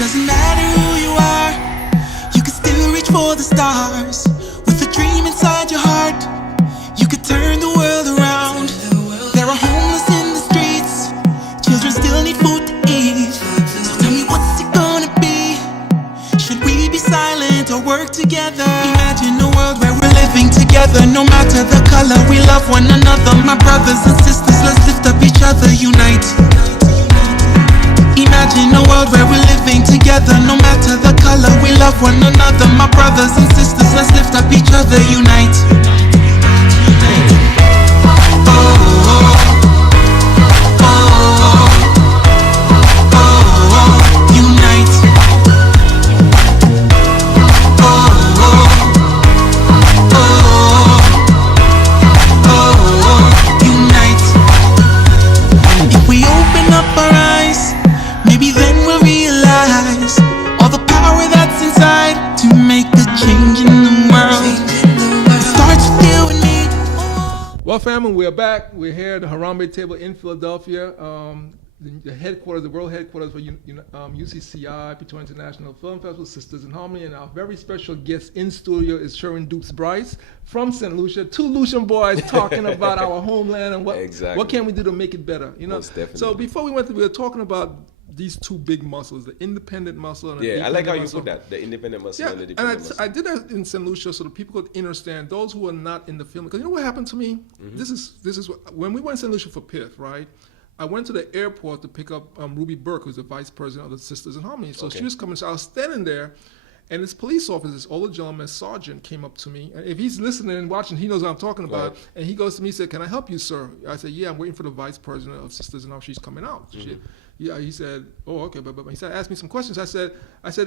Doesn't matter who you are, you can still reach for the stars. With a dream inside your heart, you could turn the world around. There are homeless in the streets, children still need food to eat. So tell me, what's it gonna be? Should we be silent or work together? Imagine a world where we're living together. No matter the color, we love one another. My brothers and sisters, let's lift up each other, unite. Imagine a world where we're living together. No matter the color, we love one another. My brothers and sisters, let's lift up each other, unite. Well, family, we're back. We're here at the Harambe table in Philadelphia, the headquarters, the world headquarters for UCCI, PITON International Film Festival, Sisters in Harmony, and our very special guest in studio is SHERWINN DUPES BRICE from St. Lucia. Two Lucian boys talking about our homeland and what can we do to make it better. You know. Most definitely. So before we were talking about these two big muscles, the independent muscle and I like how you put that, the independent muscle and the dependent muscle. I did that in St. Lucia so that people could understand, those who are not in the film. Because you know what happened to me? This is what, when we went to St. Lucia for PIF, right? I went to the airport to pick up Ruby Burke, who's the vice president of the Sisters in Harmony. So she was coming, so I was standing there, and this police officer, this older gentleman, sergeant, came up to me. And if he's listening and watching, he knows what I'm talking about. Right. And he goes to me, he said, "Can I help you, sir?" I said, "Yeah, I'm waiting for the vice president of Sisters in Harmony. She's coming out." He said, "Oh, okay," but he said, asked me some questions. I said,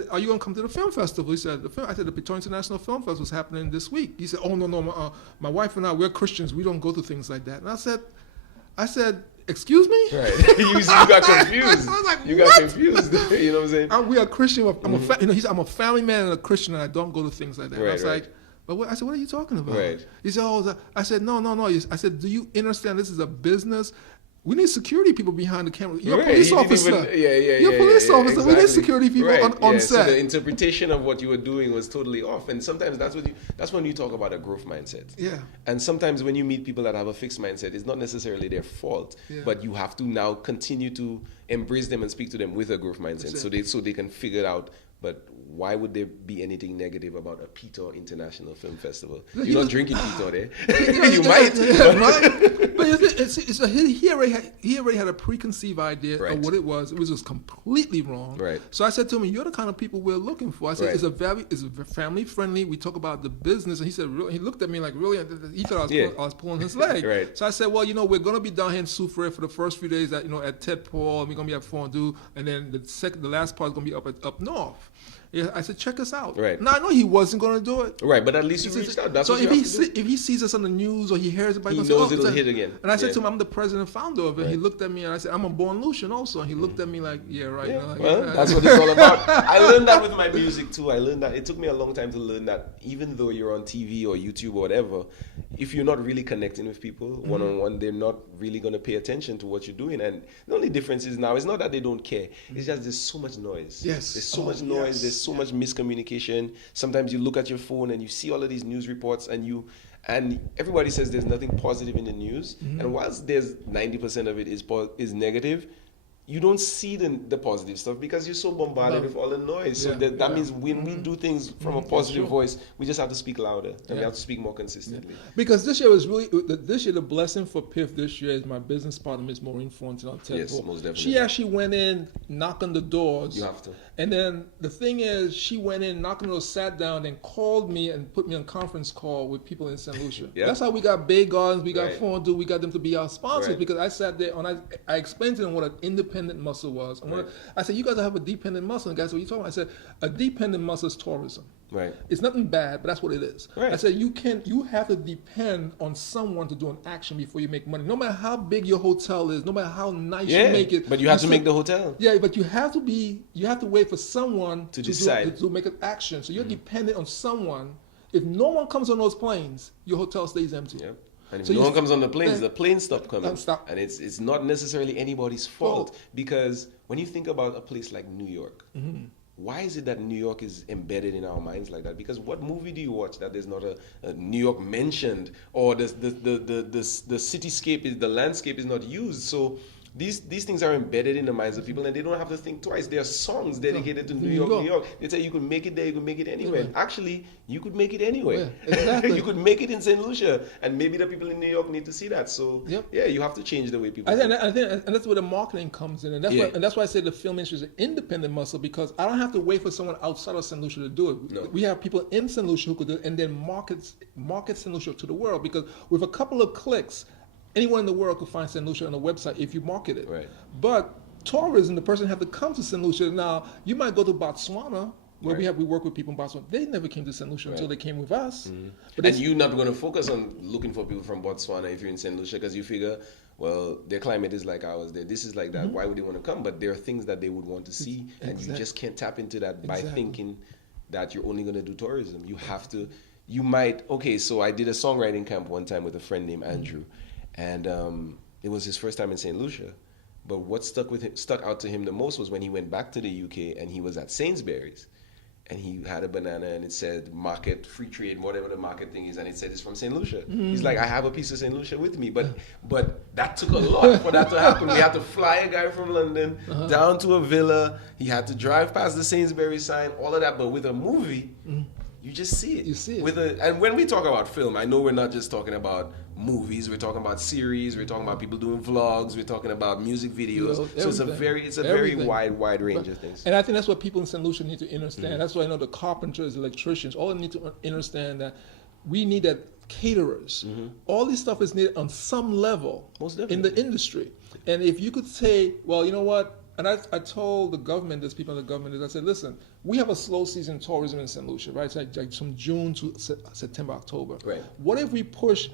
"Are you gonna come to the film festival?" He said, I said, "The PITON International Film Festival is happening this week." He said, "Oh no, my wife and I, we're Christians. We don't go to things like that." And I said, "Excuse me?" Right. You got confused. I was like, you what? got confused. You know what I'm saying? We are Christian. He said, "I'm a family man and a Christian, and I don't go to things like that." Right, and I was like, "But what?" I said, "What are you talking about?" Right. He said, "Oh," I said, "No." I said, "Do you understand this is a business? We need security people behind the camera. You're a police officer. You're a police officer. Exactly. We need security people on set." So the interpretation of what you were doing was totally off. And sometimes that's when you talk about a growth mindset. Yeah. And sometimes when you meet people that have a fixed mindset, it's not necessarily their fault, but you have to now continue to embrace them and speak to them with a growth mindset, so they can figure it out. But why would there be anything negative about a PITON International Film Festival? You're not drinking PITON, eh? You might. But he already had a preconceived idea of what it was. It was just completely wrong. Right. So I said to him, "You're the kind of people we're looking for." I said, "It's a family friendly. We talk about the business." And he said, "Really?" He looked at me like, "Really?" He thought I was pulling his leg. Right. So I said, "Well, we're going to be down here in Soufriere for the first few days at Ted Paul. We're going to be at Fondue, and then the last part is going to be up north." Yeah, I said, "Check us out." Right. Now I know he wasn't going to do it. Right, but at least you reached out. That's so what you have to do. If he sees us on the news or he hears about it, he knows it'll hit again. And I said to him, "I'm the president and founder of it." He looked at me and I said, "I'm a born Lucian also." And he looked at me like, "Yeah, right." Yeah. That's what it's all about. I learned that with my music too. I learned that. It took me a long time to learn that even though you're on TV or YouTube or whatever, if you're not really connecting with people one-on-one, they're not really going to pay attention to what you're doing. And the only difference is now, it's not that they don't care. It's just there's so much noise. Yes. There's so much noise. There's so much miscommunication. Sometimes you look at your phone and you see all of these news reports and everybody says there's nothing positive in the news. And whilst there's 90% of it is negative, you don't see the positive stuff because you're so bombarded with all the noise. So that means when we do things from a positive voice, we just have to speak louder and we have to speak more consistently. Because this year was the blessing for PIF this year is my business partner, Miss Maureen Thornton on Ted. Yes, most definitely. She actually went in, knocked on the doors. You have to. And then the thing is, she went in, knocked on the doors, sat down, and called me and put me on conference call with people in St. Lucia. That's how we got Bay Gardens, we got Fondue, we got them to be our sponsors because I sat there and I explained to them what an independent muscle was. I said, "You guys have a dependent muscle." And guys, what are you talking about? I said, "A dependent muscle is tourism. Right. It's nothing bad, but that's what it is." Right. I said, you have to depend on someone to do an action before you make money. No matter how big your hotel is, no matter how nice you make it. But you have to make the hotel. Yeah, but you have to wait for someone to decide to make an action. So you're dependent on someone. If no one comes on those planes, your hotel stays empty. Yep. And if no one comes on the planes, the planes stop coming. And it's not necessarily anybody's fault because when you think about a place like New York, why is it that New York is embedded in our minds like that? Because what movie do you watch that there's not a New York mentioned, or the cityscape is, the landscape is not used? So these things are embedded in the minds of people, and they don't have to think twice. There are songs dedicated to New York, New York. They say you could make it there, you could make it anywhere. Actually, you could make it anywhere. Yeah, exactly. You could make it in St. Lucia, and maybe the people in New York need to see that. So yeah, you have to change the way people I think, and that's where the marketing comes in, and that's why I say the film industry is an independent muscle, because I don't have to wait for someone outside of St. Lucia to do it. No. We have people in St. Lucia who could do it, and then market St. Lucia to the world, because with a couple of clicks, anyone in the world could find St. Lucia on a website if you market it. Right. But tourism, the person have to come to St. Lucia. Now, you might go to Botswana, where we work with people in Botswana. They never came to St. Lucia until they came with us. Mm-hmm. But you're not going to focus on looking for people from Botswana if you're in St. Lucia, because you figure, well, their climate is like ours. This is like that. Why would they want to come? But there are things that they would want to see, and you just can't tap into that by thinking that you're only going to do tourism. You have to. You might. Okay, so I did a songwriting camp one time with a friend named Andrew. And it was his first time in St. Lucia. But what stuck out to him the most was when he went back to the UK and he was at Sainsbury's. And he had a banana and it said market, free trade, whatever the market thing is. And it said it's from St. Lucia. He's like, I have a piece of St. Lucia with me. But that took a lot for that to happen. We had to fly a guy from London down to a villa. He had to drive past the Sainsbury's sign, all of that. But with a movie, you just see it. You see it. And when we talk about film, I know we're not just talking about movies. We're talking about series. We're talking about people doing vlogs. We're talking about music videos. So it's a very wide range of things. And I think that's what people in St. Lucia need to understand. That's why I know the carpenters, electricians, all need to understand that we need that caterers. All this stuff is needed on some level in the industry. And if you could say, well, you know what? And I told the government, there's people in the government, I said, listen, we have a slow season tourism in St. Lucia, right? It's like from June to September, October. Right. What if we push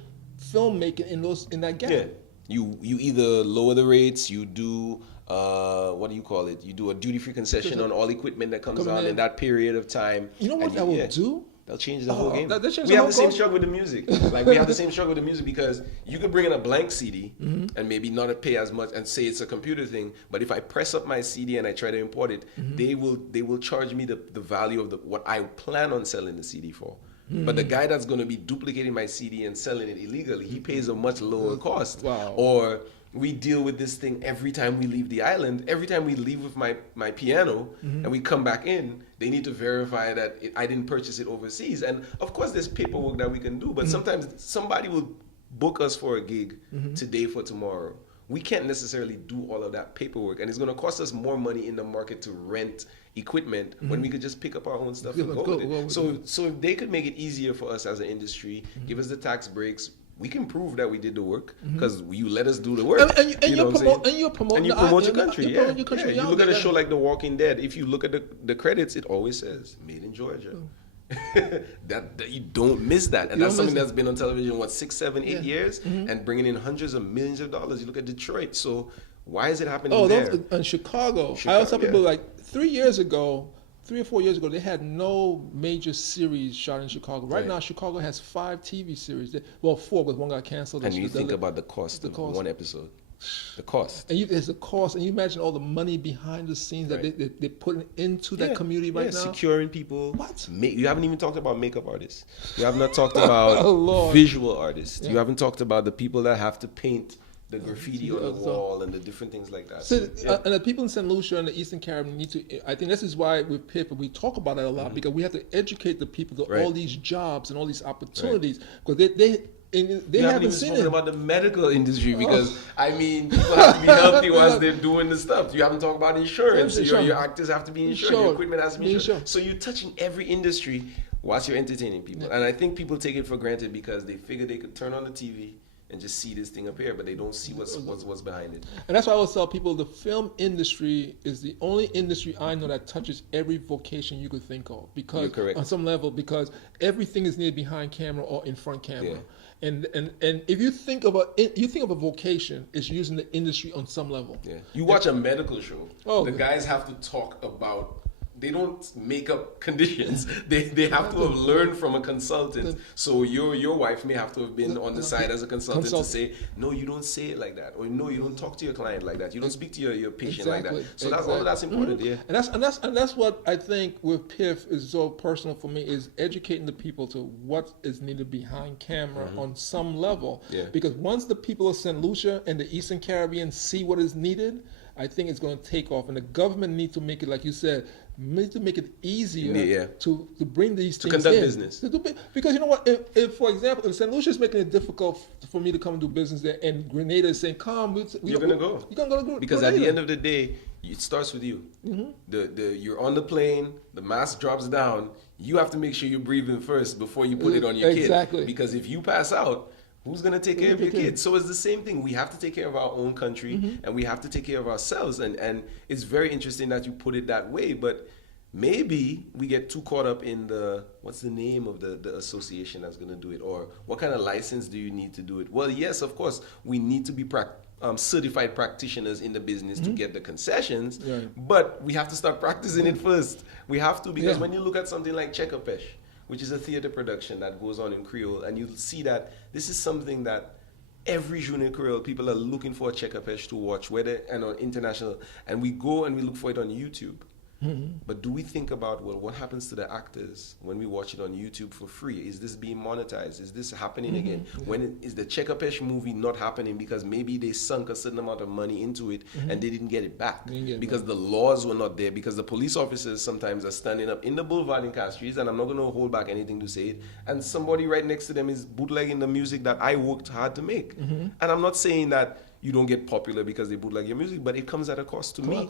filmmaking in that gap? Yeah. You either lower the rates, you do what do you call it? You do a duty-free concession on all equipment that comes on in that period of time. You know what that will do? They'll change the whole game. We have the same struggle with the music. Like we have the same struggle with the music because you could bring in a blank CD and maybe not pay as much and say it's a computer thing. But if I press up my CD and I try to import it, they will charge me the value of what I plan on selling the CD for. But the guy that's going to be duplicating my CD and selling it illegally, he pays a much lower cost. Wow. Or we deal with this thing every time we leave the island. Every time we leave with my piano and we come back in, they need to verify that I didn't purchase it overseas. And of course, there's paperwork that we can do, but sometimes somebody will book us for a gig today for tomorrow. We can't necessarily do all of that paperwork, and it's going to cost us more money in the market to rent equipment when we could just pick up our own stuff and go with it. So if they could make it easier for us as an industry, give us the tax breaks, we can prove that we did the work because you let us do the work. And you promote your country. You look at a show like The Walking Dead. If you look at the credits, it always says "Made in Georgia." that you don't miss that, and that's something that's been on television 6, 7, 8 years, and bringing in hundreds of millions of dollars. You look at Detroit. So why is it happening there? And Chicago. I always tell people 3 or 4 years ago, they had no major series shot in Chicago. Right now, Chicago has 5 TV series. 4, but one got canceled. And you think about the cost of one episode. The cost. And there's a cost. And you imagine all the money behind the scenes that they're putting into that community right now. Securing people. What? You haven't even talked about makeup artists. You have not talked about visual artists. You haven't talked about the people that have to paint the graffiti on the wall and the different things like that. And the people in St. Lucia and the Eastern Caribbean need to, I think this is why with PIP, we talk about that a lot, because we have to educate the people to all these jobs and all these opportunities, because they haven't seen it. About the medical industry, because people have to be healthy whilst they're doing the stuff. You haven't talked about insurance. Your actors have to be insured. Your equipment has to be insured. So you're touching every industry whilst you're entertaining people. And I think people take it for granted because they figure they could turn on the TV and just see this thing appear, but they don't see what's behind it. And that's why I always tell people the film industry is the only industry I know that touches every vocation you could think of. Because on some level, because everything is needed behind camera or in front camera. Yeah. And if you think of a vocation, it's using the industry on some level. Yeah. You watch a medical show. The guys have to talk about make up conditions. They have to have learned from a consultant. So your wife may have to have been on the side as a consultant to say, no, you don't say it like that, or no, you don't talk to your client like that. You don't speak to your patient like that. So that's all that's important. Yeah, and that's what I think with PIF is so personal for me, is educating the people to what is needed behind camera on some level. Yeah. Because once the people of St. Lucia and the Eastern Caribbean see what is needed, I think it's going to take off, and the government needs to make it, like you said, need to make it easier to bring these things in. To conduct business. Because you know what, if for example, if St. Lucia is making it difficult for me to come and do business there, and Grenada is saying, come, you're going to go. You're going to go. Because at the end of the day, it starts with you. You're on the plane, the mask drops down, you have to make sure you're breathing first before you put it on your kid. Exactly. Because if you pass out, who's going to take care of your kids? So it's the same thing. We have to take care of our own country, and we have to take care of ourselves. And it's very interesting that you put it that way. But maybe we get too caught up in what's the name of the association that's going to do it? Or what kind of license do you need to do it? Well, yes, of course, we need to be certified practitioners in the business to get the concessions. Right. But we have to start practicing it first. We have to, because when you look at something like Chekapesh, which is a theater production that goes on in Creole, and you'll see that this is something that every journée Creole people are looking for a Chekapesh to watch, whether and on international, and we go and we look for it on YouTube. But do we think about, well, what happens to the actors when we watch it on YouTube for free? Is this being monetized? Is this happening again? When is the Chekapesh movie not happening because maybe they sunk a certain amount of money into it and they didn't get it back because the laws were not there, because the police officers sometimes are standing up in the boulevard in Castries, and I'm not going to hold back anything to say it, and somebody right next to them is bootlegging the music that I worked hard to make. And I'm not saying that you don't get popular because they bootleg your music, but it comes at a cost to me.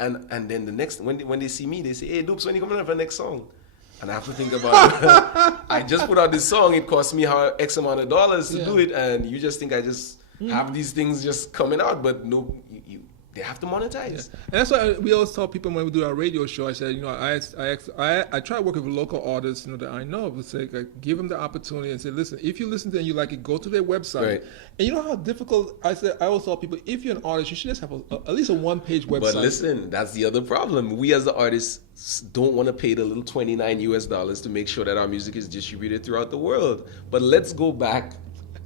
And then the next, when they see me, they say, hey, Dupes, when you coming out for the next song? And I have to think about it. I just put out this song, it cost me X amount of dollars to do it, and you just think I just have these things just coming out, but no, they have to monetize. And that's why we always tell people when we do our radio show, I said, you know, I try to work with local artists, you know, that I know, but say, like, give them the opportunity and say, listen, if you listen to it and you like it, go to their website. Right. And you know how difficult, I always tell people, if you're an artist, you should just have at least a one-page website. But listen, that's the other problem. We as the artists don't want to pay the little $29 US to make sure that our music is distributed throughout the world. But let's go back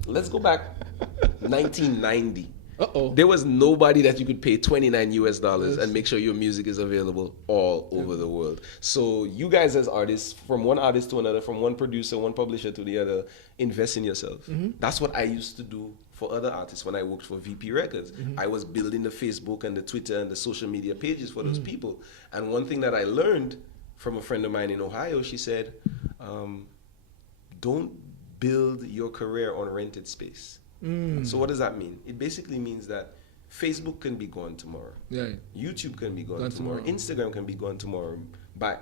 1990. There was nobody that you could pay $29 US and make sure your music is available all over the world. So you guys as artists, from one artist to another, from one producer, one publisher to the other, invest in yourself. That's what I used to do for other artists when I worked for VP Records. I was building the Facebook and the Twitter and the social media pages for those people. And one thing that I learned from a friend of mine in Ohio, she said, don't build your career on rented space. So what does that mean? It basically means that Facebook can be gone tomorrow. YouTube can be gone tomorrow. Instagram can be gone tomorrow.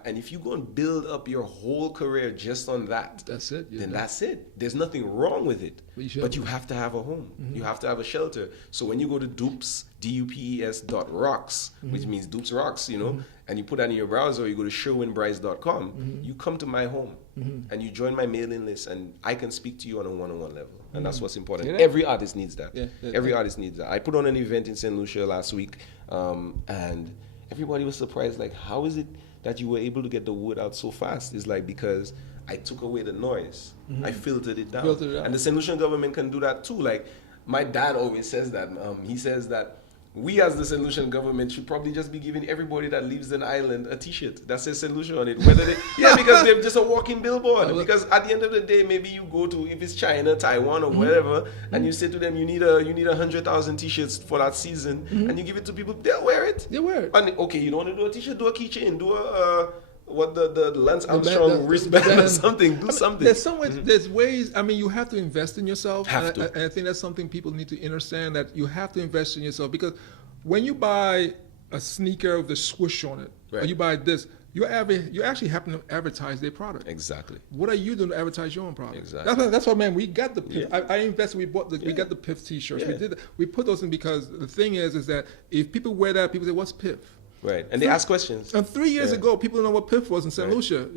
And if you go and build up your whole career just on that, that's it. Then that's it. There's nothing wrong with it. But you have to have a home. You have to have a shelter. So when you go to Dupes, DUPES.rocks, which means Dupes Rocks, you know, and you put that in your browser, or you go to SHERWINNBRICE.com, you come to my home and you join my mailing list, and I can speak to you on a one-on-one level. And that's what's important. Every artist needs that. Every artist needs that. I put on an event in St. Lucia last week, and everybody was surprised, like, how is it that you were able to get the word out so fast? It's like, because I took away the noise. I filtered it down. And the St. Lucian government can do that too. Like, my dad always says that. He says that we as the St. Lucian government should probably just be giving everybody that lives in Ireland a t-shirt that says St. Lucia on it. Whether they, because they're just a walking billboard. Because at the end of the day, maybe you go to, if it's China, Taiwan, or whatever, and you say to them, you need 100,000 t-shirts for that season, and you give it to people, they'll wear it. They'll wear it. And okay, you don't want to do a t-shirt, do a keychain, do a the Lance Armstrong wristband or something. Do something. There's so much. There's ways. I mean, you have to invest in yourself. And I think that's something people need to understand, that you have to invest in yourself, because when you buy a sneaker with the swoosh on it, or you buy this, you actually happen to advertise their product. Exactly. What are you doing to advertise your own product? Exactly. That's why, man, we got the PIF. I invested. We bought we got the PIF t-shirts. We did. We put those in because the thing is that if people wear that, people say, "What's PIF?" Right, and they ask questions. And 3 years ago, people didn't know what PIF was in St. Lucia.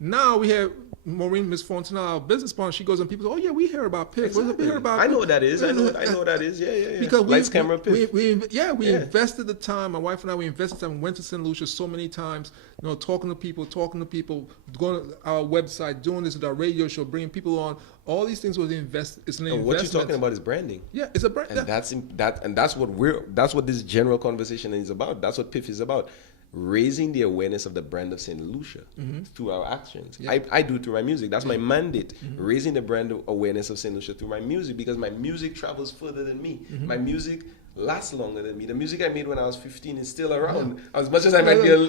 Now we have Maureen, Miss Fontenelle, our business partner, she goes and people say, "Oh yeah, we hear about PIC. We hear about." I know what that is. I know what that is. Yeah. Because Lights, camera, PIC. we invested the time. My wife and I, we invested time. We went to St. Lucia so many times. You know, talking to people, going to our website, doing this with our radio show, bringing people on. All these things was It's an investment. What you're talking about is branding. Yeah, it's a brand. And that's what this general conversation is about. That's what PIF is about. Raising the awareness of the brand of St. Lucia through our actions. Yeah. I do it through my music. That's my mandate. Raising the brand awareness of St. Lucia through my music, because my music travels further than me. My music lasts longer than me. The music I made when I was 15 is still around. As much as I might not be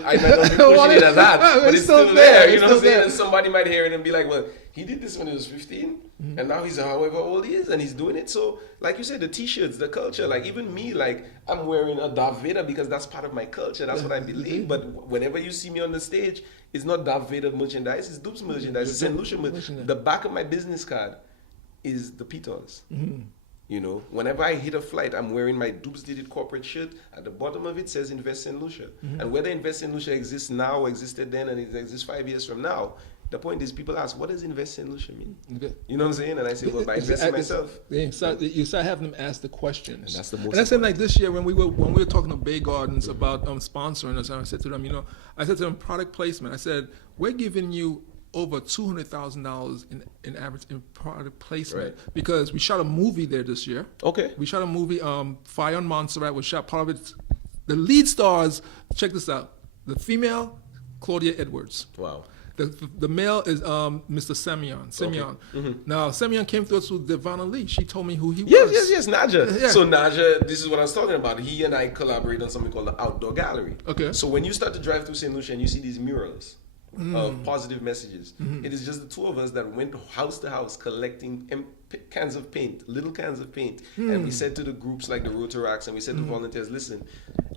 pushing it as that, but it's still there. You know what I'm saying? And somebody might hear it and be like, well, he did this when he was 15, and now he's however old he is, and he's doing it. So, like you said, the t-shirts, the culture, like even me, like I'm wearing a Darth Vader because that's part of my culture. That's what I believe. But whenever you see me on the stage, it's not Darth Vader merchandise, it's DUPES merchandise, it's St. Lucia merchandise. The back of my business card is the Pitons. You know, whenever I hit a flight, I'm wearing my DUPES Did It corporate shirt. At the bottom of it says Invest St. Lucia. And whether Invest St. Lucia exists now, or existed then, and it exists 5 years from now, the point is, people ask, what does Invest St. Lucia mean? You know what I'm saying? And I say, well, by investing myself. You start having them ask the questions. And that's the most. And I said, like this year when we were talking to Bay Gardens about sponsoring us, and I said to them, product placement. I said, we're giving you over $200,000 in average in product placement because we shot a movie there this year. Okay. We shot a movie, Fire on Montserrat. We shot part of it. The lead stars. Check this out. The female, Claudia Edwards. Wow. The male is Mr. Semyon. Okay. Now, Semyon came to us with Devonna Lee. She told me who he was. Yes, Naja. Yeah. So Naja, this is what I was talking about. He and I collaborate on something called the Outdoor Gallery. Okay. So when you start to drive through St. Lucia and you see these murals of positive messages, it is just the two of us that went house to house collecting cans of paint, little cans of paint. And we said to the groups like the Rotaracts, and we said to volunteers, listen,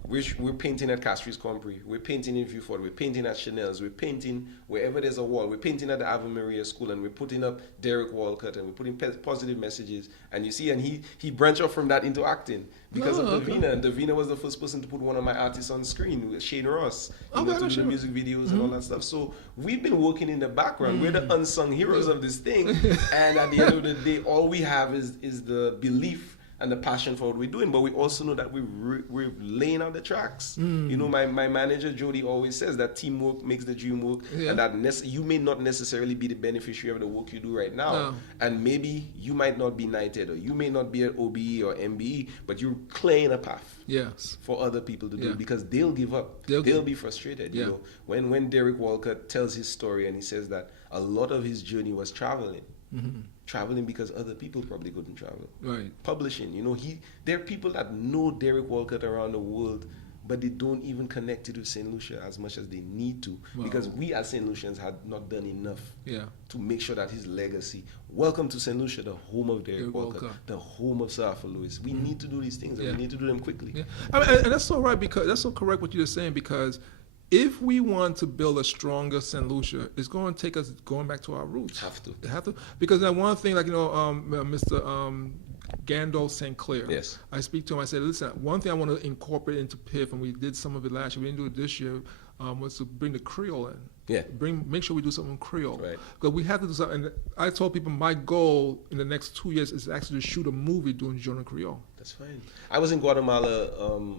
we're painting at Castries Compre, we're painting in Vieux-Fort, we're painting at Chanel's, we're painting wherever there's a wall, we're painting at the Ave Maria School, and we're putting up Derek Walcott, and we're putting positive messages. And you see, and he branched off from that into acting because of Davina. And Davina was the first person to put one of my artists on screen, Shane Ross, to do the music videos and all that stuff. So we've been working in the background. We're the unsung heroes of this thing. And at the end of the day, all we have is the belief and the passion for what we're doing, but we also know that we're laying out the tracks. You know, my manager Jody always says that teamwork makes the dream work, and that you may not necessarily be the beneficiary of the work you do right now, and maybe you might not be knighted, or you may not be at OBE or MBE, but you're clearing a path for other people to do, because they'll give up, they'll be frustrated. You know, when Derek Walcott tells his story and he says that a lot of his journey was traveling. Traveling because other people probably couldn't travel. Right. Publishing, you know, there are people that know Derek Walcott around the world, but they don't even connect it with St. Lucia as much as they need to, because we as St. Lucians had not done enough to make sure that his legacy. Welcome to St. Lucia, the home of Derek Walcott, the home of Sir Arthur Lewis. We need to do these things, and we need to do them quickly. Yeah. I mean, and that's so right, because that's so correct what you're saying, because if we want to build a stronger St. Lucia, it's going to take us going back to our roots. Have to. Because that one thing, like, Mr. Gandalf St. Clair. Yes. I speak to him. I said, listen, one thing I want to incorporate into PIF, and we did some of it last year, we didn't do it this year, was to bring the Creole in. Yeah. Make sure we do something Creole. Right. Because we have to do something. And I told people my goal in the next 2 years is actually to shoot a movie doing Jonah Creole. That's fine. I was in Guatemala.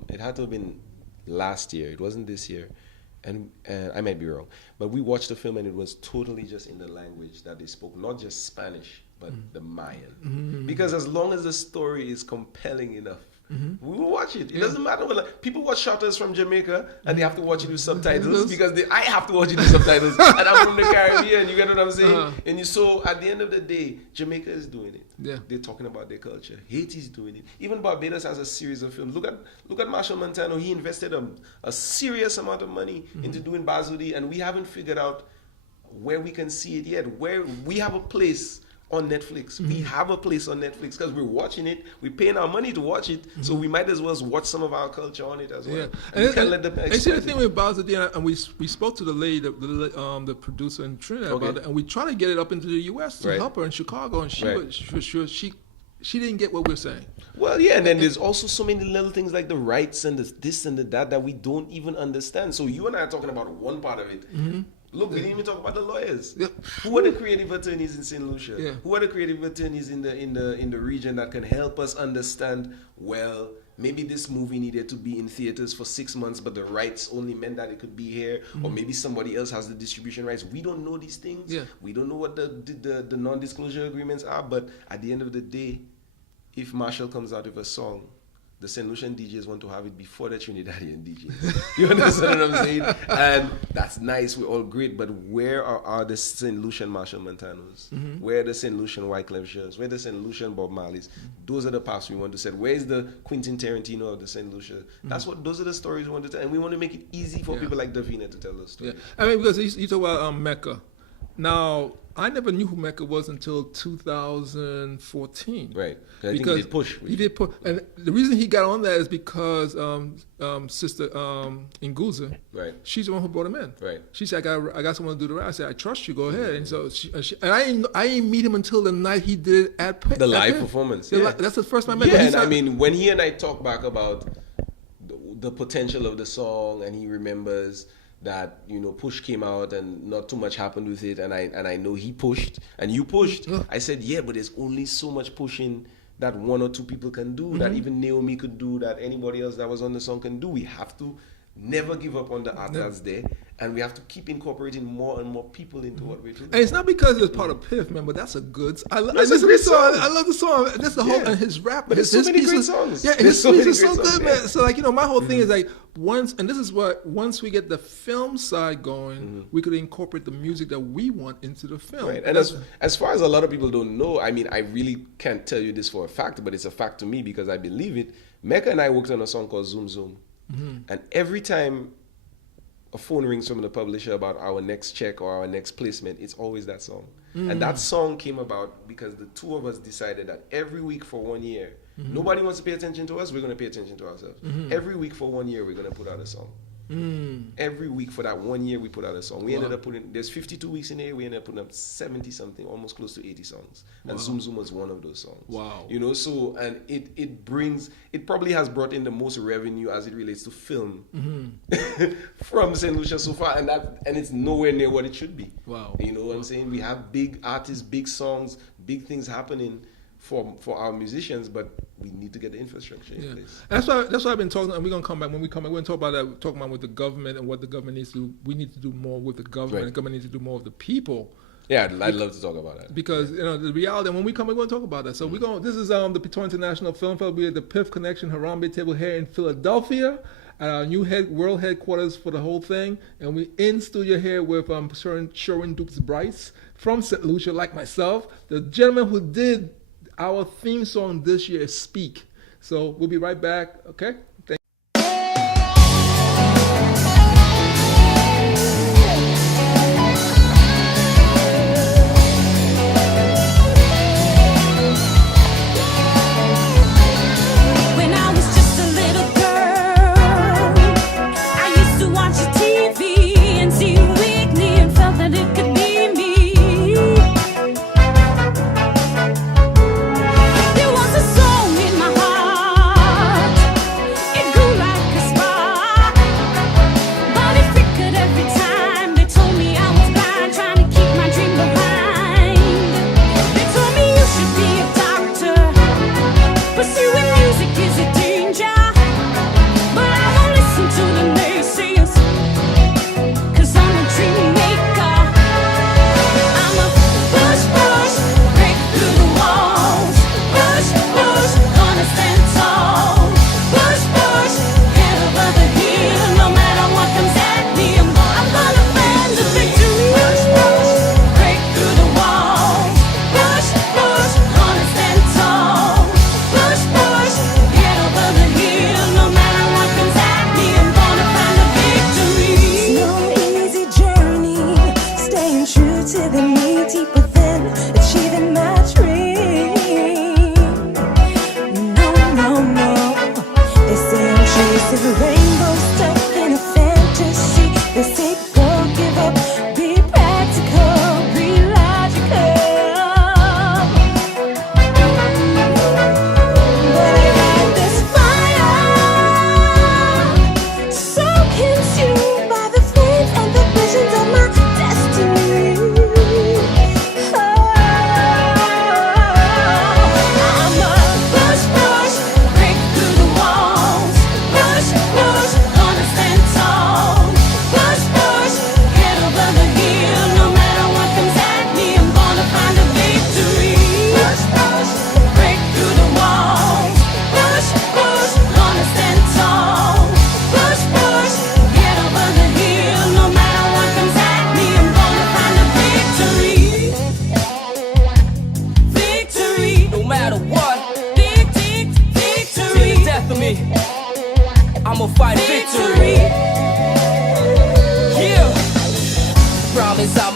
It had to have been last year. It wasn't this year. And I might be wrong, but we watched the film and it was totally just in the language that they spoke, not just Spanish, but the Mayan. Because as long as the story is compelling enough, we will watch it. It doesn't matter. People watch Shutters from Jamaica and they have to watch it with subtitles because I have to watch it with subtitles. And I'm from the Caribbean, you get what I'm saying? And so at the end of the day, Jamaica is doing it. Yeah. They're talking about their culture. Haiti's doing it. Even Barbados has a series of films. Look at Marshall Montano. He invested a serious amount of money into doing Bazudi, and we haven't figured out where we can see it yet. Where we have a place on Netflix. We have a place on Netflix because we're watching it. We're paying our money to watch it, so we might as well watch some of our culture on it as well. Yeah. And we can't let them and see the thing with Bazadi, and we spoke to the lady, the producer in Trinidad about it, and we try to get it up into the U.S. to help her in Chicago, and she didn't get what we're saying. Well, yeah, and then there's also so many little things like the rights and this and the that we don't even understand. So you and I are talking about one part of it. Look, we didn't even talk about the lawyers. Yeah. Who are the creative attorneys in St. Lucia? Yeah. Who are the creative attorneys in the region that can help us understand, well, maybe this movie needed to be in theaters for 6 months, but the rights only meant that it could be here, or maybe somebody else has the distribution rights. We don't know these things. Yeah. We don't know what the non-disclosure agreements are, but at the end of the day, if Marshall comes out with a song, the St. Lucian DJs want to have it before the Trinidadian DJs. You understand what I'm saying? And that's nice. We're all great. But where are the St. Lucian Marshall Montanos? Where are the St. Lucian Wyclef Jeans? Where are the St. Lucian Bob Marleys? Those are the paths we want to set. Where is the Quentin Tarantino of the St. Lucia? Those are the stories we want to tell. And we want to make it easy for people like Davina to tell those stories. Yeah. I mean, because you talk about Mecca. Now, I never knew who Mecca was until 2014. Right. I think he did Push. He did Push. And the reason he got on that is because Sister Nguza, Right. she's the one who brought him in. Right. She said, I got someone to do the rest. I said, I trust you, go ahead. And so I didn't meet him until the night he did it at The live performance. Yeah. That's the first time I met him. Yeah, and I mean, when he and I talk back about the potential of the song, and he remembers that, you know, Push came out and not too much happened with it, and I know he pushed and you pushed. I said, yeah, but there's only so much pushing that one or two people can do, that even Naomi could do, that anybody else that was on the song can do. We have to never give up on the art that's there, and we have to keep incorporating more and more people into what we're doing. And it's not because it's part of Piff, man, but that's a good. I love That's a great song. I love the song. That's the whole and his rap. But there's so many great songs. Yeah, There's his so piece many is so great good, songs, man. yeah. So like, you know, my whole thing is like once we get the film side going, we could incorporate the music that we want into the film. Right. And as far as a lot of people don't know, I mean, I really can't tell you this for a fact, but it's a fact to me because I believe it. Mecca and I worked on a song called Zoom Zoom. And every time a phone rings from the publisher about our next check or our next placement, it's always that song. And that song came about because the two of us decided that every week for 1 year, nobody wants to pay attention to us, we're going to pay attention to ourselves. Every week for 1 year, we're going to put out a song. Every week for that 1 year, we put out a song. We ended up putting, there's 52 weeks in a year, we ended up putting up 70 something, almost close to 80 songs. And Zoom Zoom was one of those songs. Wow. You know, so, and it probably has brought in the most revenue as it relates to film from St. Lucia so far, and it's nowhere near what it should be. Wow. You know what I'm saying? We have big artists, big songs, big things happening for our musicians, but we need to get the infrastructure in place. That's why I've been talking, and we're gonna come back. When we come back, we're gonna talk about that. Talking about with the government and what the government needs to do. We need to do more with the government. Right. The government needs to do more with the people. Yeah, I'd love to talk about that. Because you know the reality. And when we come, we're going to talk about that. So we're going. This is the PITON International Film Festival. We're at the PIF Connection Harambe table here in Philadelphia, at our new world headquarters for the whole thing. And we're in studio here with SHERWINN DUPES BRICE from St. Lucia, like myself, the gentleman who did our theme song this year is Speak. So we'll be right back. Okay.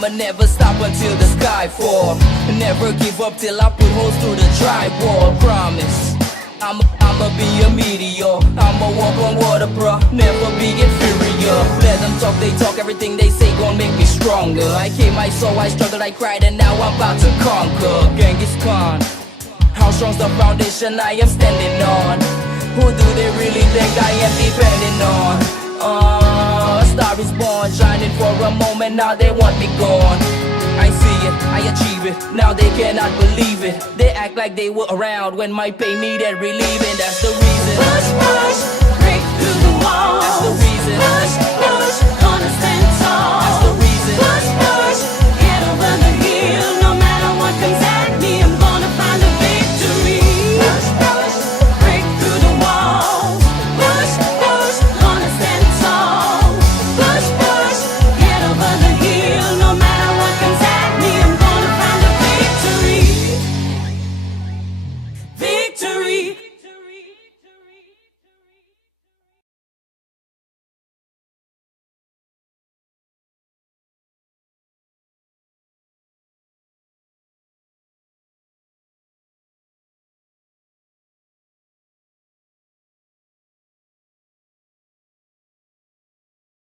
I'ma never stop until the sky fall. Never give up till I put holes through the drywall. Promise, I'ma be a meteor. I'ma walk on water, bruh, never be inferior. Let them talk, they talk, everything they say gon' make me stronger. I came, I saw, I struggled, I cried, and now I'm about to conquer. Genghis Khan, how strong's the foundation I am standing on? Who do they really think I am depending on? A star is born, shining for a moment, now they want me gone. I see it, I achieve it, now they cannot believe it. They act like they were around when my pain needed relieving. That's the reason. Push, push, break through the walls. That's the reason. Push, push, gonna stand tall.